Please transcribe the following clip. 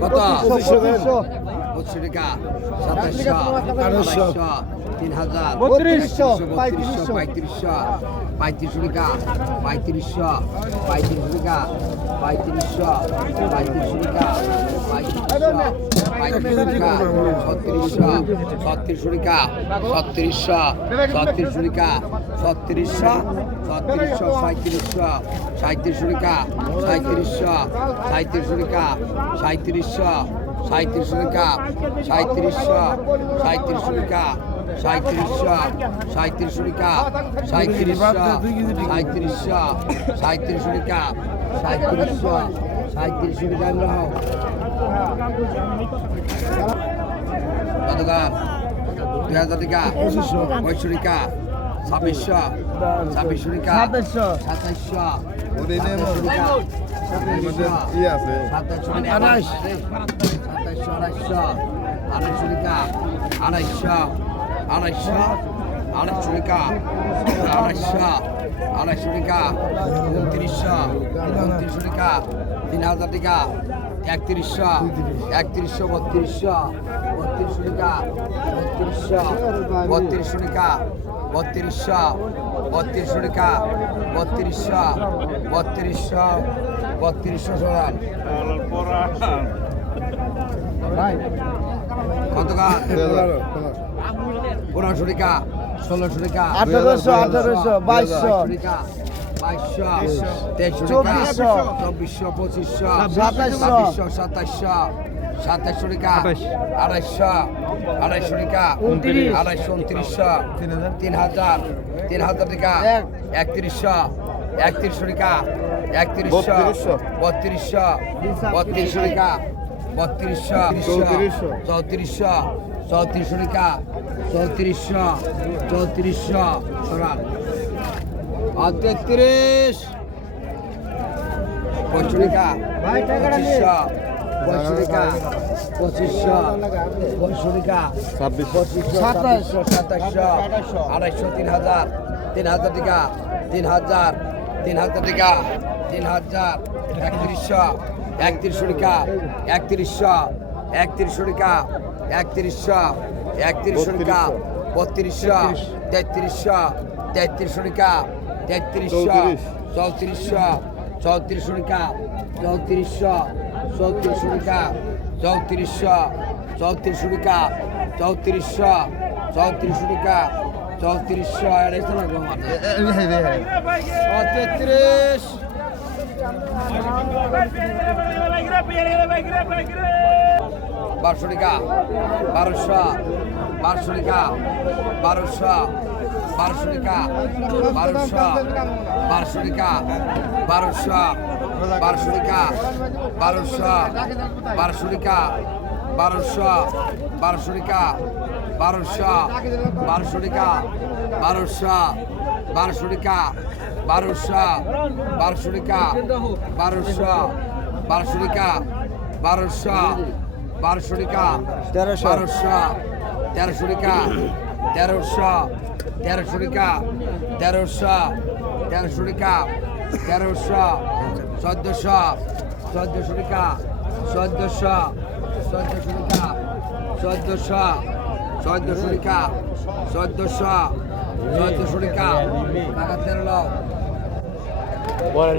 কত পঁচিশশো টাকা সাতাশশো আঠাশশো তিন হাজার বত্রিশশো, পঁয়ত্রিশশো পঁয়ত্রিশশো পঁয়ত্রিশশো টাকা পঁয়ত্রিশশো ছত্রিশশো ছত্রিশশো টাকা ছত্রিশশো ছত্রিশশো টাকা ছত্রিশশো ছত্রিশশো সাঁত্রিশশো সাঁত্রিশশো টাকা সাঁত্রিশশো সাঁত্রিশশো টাকা সাঁত্রিশশো সাঁত্রিশশো টাকা সাঁত্রিশশো সাঁত্রিশশো টাকা সাঁত্রিশশো সাঁত্রিশশো টাকা সাঁত্রিশশো সাঁত্রিশশো সাঁত্রিশশো টাকা সাঁত্রিশশো সাঁত্রিশশো টাকা কত দাম দুই হাজার টাকা। পঁয়ষট্টি টাকা ছাব্বিশশো। ছাব্বিশশো টাকা। সাতাইশশো। আড়াইশো আড়াইশো আড়াইশো টাকা আড়াইশো আড়াইশো টাকা উনত্রিশশো উনত্রিশশো টাকা তিন হাজার টাকা একত্রিশশো একত্রিশশো বত্রিশশো বত্রিশশো টাকা বত্রিশশো বত্রিশশো টাকা বত্রিশশো বত্রিশশো টাকা বত্রিশশো বত্রিশশো বত্রিশশো সমান কত গান পনেরোশো টাকা ষোলোশো টাকা আঠারোশো আঠারোশো বাইশশো টাকা বাইশশো তেইশশো চব্বিশশো। চব্বিশশো পঁচিশশো। ছাব্বিশশো সাতাশশো সাতাশশো টাকা আড়াইশো আড়াইশো টাকা। আড়াইশো উনত্রিশশো তিন হাজার তিন হাজার টাকা এক। একত্রিশশো একত্রিশশো টাকা একত্রিশশো। বত্রিশশো বত্রিশশো টাকা বত্রিশশো চৌত্রিশশো। চৌত্রিশশো টাকা চৌত্রিশশো চৌত্রিশশো সরান আর তেত্রিশ পঁচিশ। পঁচিশশো পঁচিশ পঁচিশশো পঁচিশশো টাকা ছাব্বিশ পঁচিশশো সাতাশ। সাতাশশো সাতাশশো আড়াইশো তিন হাজার তিন হাজার টাকা তিন হাজার তিন হাজার টাকা তিন হাজার একত্রিশশো একত্রিশশো টাকা একত্রিশশো একত্রিশশো টাকা একত্রিশশো একত্রিশশো টাকা বত্রিশশো তেত্রিশশো তেত্রিশশো টাকা তেত্রিশশো চৌত্রিশ। চৌত্রিশশো চৌত্রিশশো টাকা চৌত্রিশশো চৌত্রিশশো টাকা চৌত্রিশশো চৌত্রিশশো টাকা চৌত্রিশশো চৌত্রিশশো টাকা চৌত্রিশশো আড়াইশো লাগবে আমার তেত্রিশ বারোশো টাকা বারোশো বারোশো টাকা বারোশো বারোশো টাকা বারোশো বারোশো টাকা বারোশো বারোশো টাকা বারোশো বারোশো বারোশো বারোশো বারোশো বারোশো বারোশো বারোশো টাকা বারোশো বারোশো টাকা বারোশো বারোশো টাকা বারোশো বারোশো টাকা তেরোশো। বারোশো তেরোশো টাকা তেরোশো তেরোশো টাকা তেরোশো তেরোশো টাকা তেরোশো চোদ্দোশো চোদ্দোশো টাকা চোদ্দোশো চোদ্দোশো টাকা চোদ্দোশো চোদ্দ শরিকা চোদ্দশো চোদ্দ শরিকা টাকা তেরো বড়